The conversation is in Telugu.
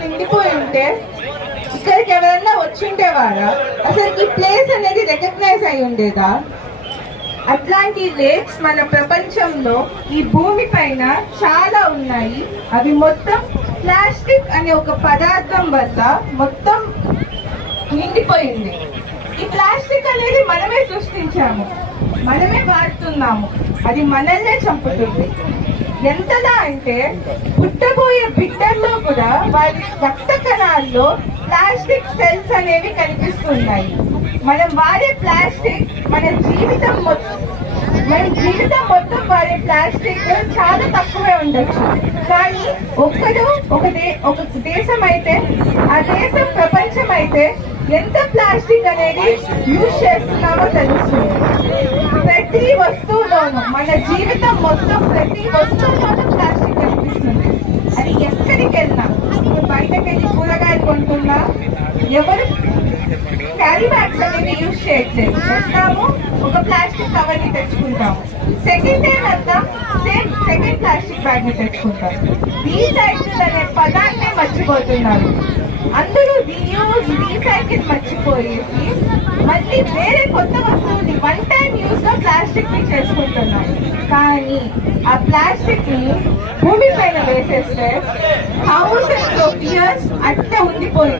నిండిపోయి ఉంటే ఇక్కడికి ఎవరన్నా వచ్చిండేవారా? అసలు ఈ ప్లేస్ అనేది రికగ్నైజ్ అయి ఉండేదా? అట్లాంటి లేక్స్ మన ప్రపంచంలో ఈ భూమి పైన చాలా ఉన్నాయి. అవి మొత్తం ప్లాస్టిక్ అనే ఒక పదార్థం వల్ల మొత్తం నిండిపోయింది. ఈ ప్లాస్టిక్ అనేది మనమే సృష్టించాము, మనమే వాడుతున్నాము. అది మనల్నే చంపుతుంది. ఎంతలా అంటే పుట్టబోయే బిడ్డల్లో కూడా వారి రక్త కణాల్లో ప్లాస్టిక్ సెల్స్ అనేవి కనిపిస్తున్నాయి. మనం వాడే ప్లాస్టిక్ మన జీవితం మొత్తం వాడే ప్లాస్టిక్ చాలా తక్కువే ఉండొచ్చు. కానీ ఒక దేశం అయితే, ఆ దేశం ప్రపంచం అయితే ఎంత ప్లాస్టిక్ అనేది యూజ్ చేస్తున్నామో తెలుస్తుంది. ప్రతి వస్తువులోనూ, మన జీవితం మొత్తం ప్రతి వస్తువులోనూ ప్లాస్టిక్ కనిపిస్తుంది. అది ఎక్కడికి వెళ్ళినా, బయటకు వెళ్ళి కూరగాయలు కొంటున్నా ఎవరు క్యారీ బ్యాగ్స్ అనేవి యూజ్ చేయట్లేదు. వెళ్తాము, ఒక ప్లాస్టిక్ కవర్ ని తెచ్చుకుంటాము. సెకండ్ టైం వెళ్తాం, సేమ్ సెకండ్ ప్లాస్టిక్ బ్యాగ్ ని తెచ్చుకుంటాం. రీసైకిల్ అనే పదాన్ని మర్చిపోతున్నారు. అందరూ రీయూజ్, రీసైకిల్ మర్చిపోయేసి మళ్ళీ వేరే కొత్త వస్తువుని వన్ టైం యూజ్ లో ప్లాస్టిక్ ని చేసుకుంటున్నారు. కానీ ఆ ప్లాస్టిక్ ని భూమి పైన వేసేస్తే థౌసండ్స్ ఆఫ్ ఇయర్స్ అట్టే ఉండిపోయింది.